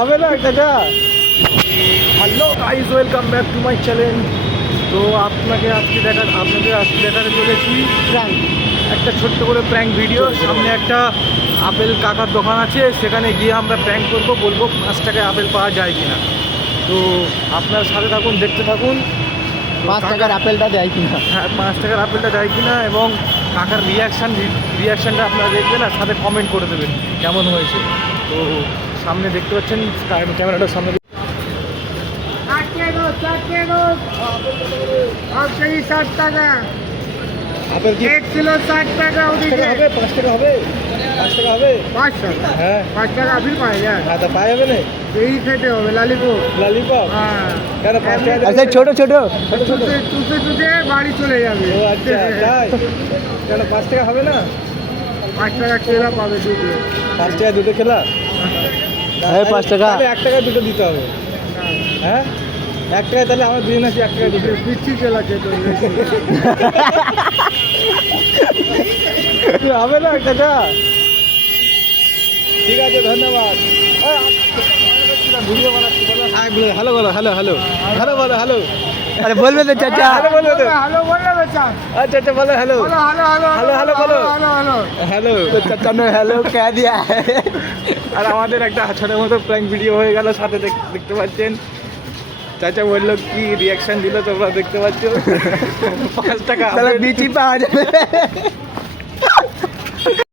হবে না কাকা। Hello guys, welcome back to my channel. তো আপনাদের আজকে দেখাতে চলেছি একটা ছোট্ট করে প্র্যাঙ্ক ভিডিও। সামনে একটা আপেল কাকার দোকান আছে, সেখানে গিয়ে আমরা প্র্যাঙ্ক করবো, বলবো 5 টাকায় আপেল পাওয়া যায় কিনা। তো আপনার সাথে থাকুন, দেখতে থাকুন 5 টাকার আপেলটা দেয় কিনা। হ্যাঁ, 5 টাকার আপেলটা দেয় কিনা এবং কাকার রিয়াকশানটা আপনারা দেখবেন আর সাথে কমেন্ট করে দেবেন কেমন হয়েছে। তো সামনে দেখতে পাচ্ছেন ক্যামেরাটার সামনে। 60 টাকা আপেল কি এক কিলো 60 টাকা। 5 টাকা হবে? 5 টাকা হবে? 5 টাকা হবে? 5 টাকা, হ্যাঁ 5 টাকা আপেল পাওয়া যায়। হ্যাঁ, তা পাওয়া যাবে না? এই খেতে হবে লালিপপ। ললিপপ? হ্যাঁ, কেন 5 টাকা? আচ্ছা, ছোট ছোট টুসে বাড়ি চলে যাবে। ও আচ্ছা, তাই কেন 5 টাকা হবে না? 5 টাকা কেলা পাবে দুটো। 5 টাকা দুটো খেলা? এই 5 টাকা। তাহলে 1 টাকা দুটো দিতে হবে। হ্যাঁ, 1 টাকা তাহলে আমার দুজন আছে, 1 টাকা দুটো। পিচ্ছি কেলা খেতে হবে। হবে না কাকা? ঠিক আছে, ধন্যবাদ। ভিডিও বানাচ্ছি, হ্যালো বলো, হ্যালো হ্যালো হ্যালো বলো, হ্যালো। আরে বলবে তো চাচা। হ্যালো বলো তো। হ্যালো বললে বেচা। আচ্ছা আচ্ছা, বলো হ্যালো হ্যালো হ্যালো হ্যালো বলো। Hello hello. চাচা ने हेलो कह दिया है। আর আমাদের একটা ছোটোর মতো প্র্যাঙ্ক ভিডিও হয়ে গেল, সাথে দেখতে পাচ্ছেন চাচা বললো কি রিয়াকশন দিল তোমরা দেখতে পাচ্ছ। 5 টাকা তাহলে বিটি পাওয়া যাবে।